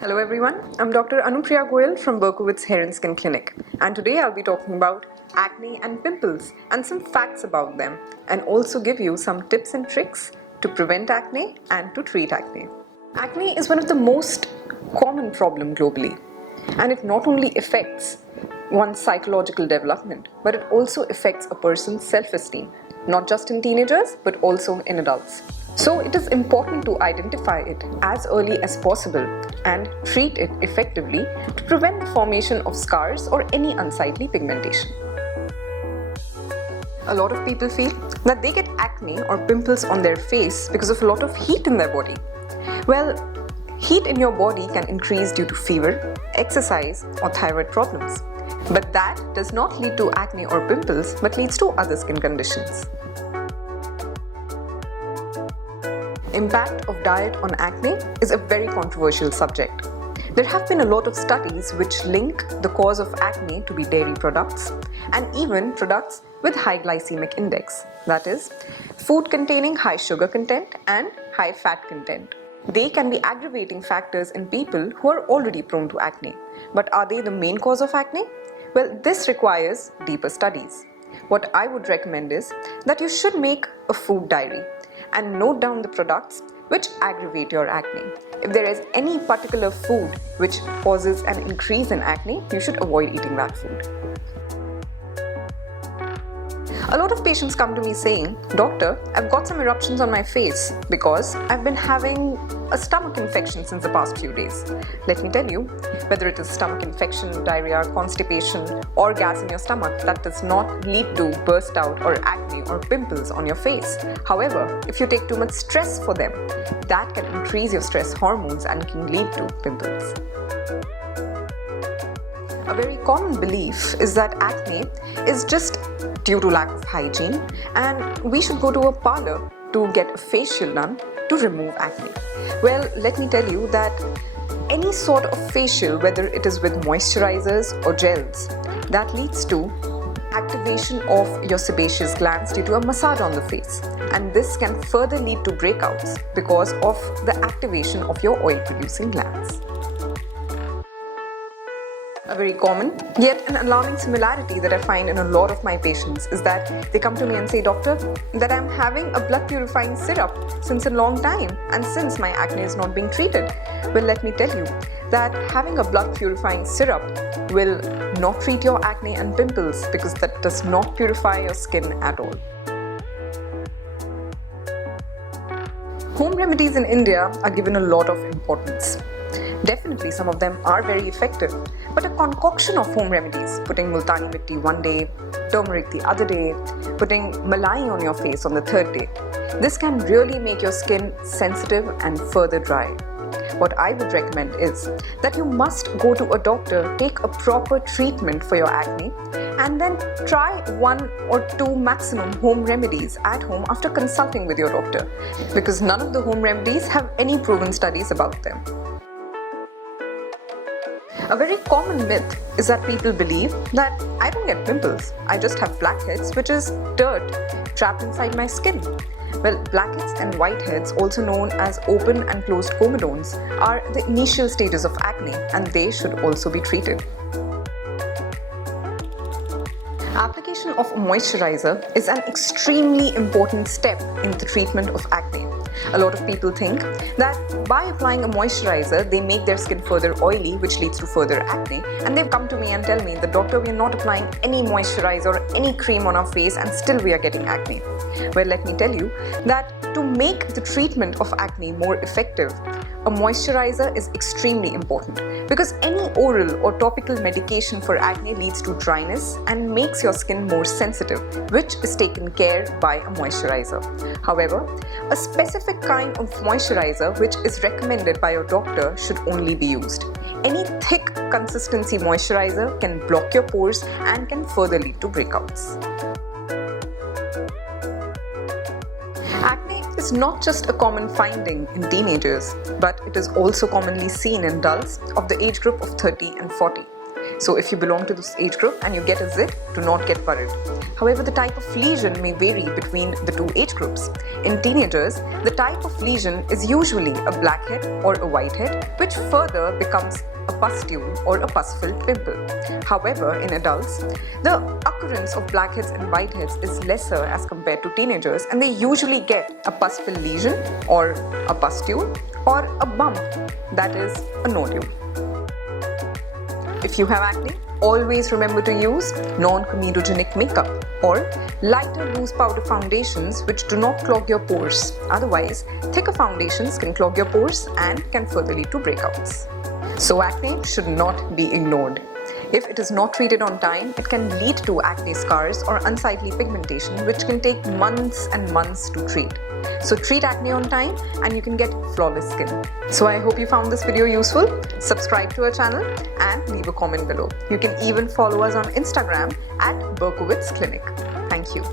Hello everyone, I'm Dr. Anupriya Goel from Berkowits Hair and Skin Clinic, and today I'll be talking about acne and pimples and some facts about them, and also give you some tips and tricks to prevent acne and to treat acne. Acne is one of the most common problem globally, and it not only affects one's psychological development, but it also affects a person's self-esteem, not just in teenagers, but also in adults. So it is important to identify it as early as possible and treat it effectively to prevent the formation of scars or any unsightly pigmentation. A lot of people feel that they get acne or pimples on their face because of a lot of heat in their body. Well, heat in your body can increase due to fever, exercise, or thyroid problems. But that does not lead to acne or pimples, but leads to other skin conditions. Impact of diet on acne is a very controversial subject. There have been a lot of studies which link the cause of acne to be dairy products and even products with high glycemic index, that is, food containing high sugar content and high fat content. They can be aggravating factors in people who are already prone to acne. But are they the main cause of acne? Well, this requires deeper studies. What I would recommend is that you should make a food diary and note down the products which aggravate your acne. If there is any particular food which causes an increase in acne, you should avoid eating that food. A lot of patients come to me saying, "Doctor, I've got some eruptions on my face because I've been having a stomach infection since the past few days." Let me tell you, whether it is stomach infection, diarrhea, constipation, or gas in your stomach, that does not lead to burst out or acne or pimples on your face. However, if you take too much stress for them, that can increase your stress hormones and can lead to pimples. A very common belief is that acne is just due to lack of hygiene and we should go to a parlor to get a facial done to remove acne. Well, let me tell you that any sort of facial, whether it is with moisturizers or gels, that leads to activation of your sebaceous glands due to a massage on the face, and this can further lead to breakouts because of the activation of your oil producing glands. A very common, yet an alarming similarity that I find in a lot of my patients is that they come to me and say, "Doctor, that I'm having a blood purifying syrup since a long time and since my acne is not being treated." Well, let me tell you that having a blood purifying syrup will not treat your acne and pimples because that does not purify your skin at all. Home remedies in India are given a lot of importance. Definitely some of them are very effective, but a concoction of home remedies, putting multani mitti one day, turmeric the other day, putting malai on your face on the third day, this can really make your skin sensitive and further dry. What I would recommend is that you must go to a doctor, take a proper treatment for your acne, and then try 1 or 2 maximum home remedies at home after consulting with your doctor, because none of the home remedies have any proven studies about them. A very common myth is that people believe that I don't get pimples, I just have blackheads, which is dirt trapped inside my skin. Well, blackheads and whiteheads, also known as open and closed comedones, are the initial stages of acne and they should also be treated. Application of a moisturizer is an extremely important step in the treatment of acne. A lot of people think that by applying a moisturizer, they make their skin further oily, which leads to further acne. And they've come to me and tell me, "The doctor, we are not applying any moisturizer or any cream on our face and still we are getting acne." Well, let me tell you that to make the treatment of acne more effective, a moisturizer is extremely important because any oral or topical medication for acne leads to dryness and makes your skin more sensitive, which is taken care by a moisturizer. However, a specific kind of moisturizer which is recommended by your doctor should only be used. Any thick consistency moisturizer can block your pores and can further lead to breakouts. Acne is not just a common finding in teenagers, but it is also commonly seen in adults of the age group of 30 and 40. So if you belong to this age group and you get a zit, do not get worried. However, the type of lesion may vary between the two age groups. In teenagers, the type of lesion is usually a blackhead or a whitehead, which further becomes a pustule or a pus-filled pimple. However, in adults, the occurrence of blackheads and whiteheads is lesser as compared to teenagers, and they usually get a pus-filled lesion or a pustule or a bump, that is a nodule. If you have acne, always remember to use non-comedogenic makeup or lighter loose powder foundations which do not clog your pores. Otherwise, thicker foundations can clog your pores and can further lead to breakouts. So acne should not be ignored. If it is not treated on time, it can lead to acne scars or unsightly pigmentation, which can take months and months to treat. So treat acne on time and you can get flawless skin. So I hope you found this video useful. Subscribe to our channel and leave a comment below. You can even follow us on Instagram at Berkowits Clinic. Thank you.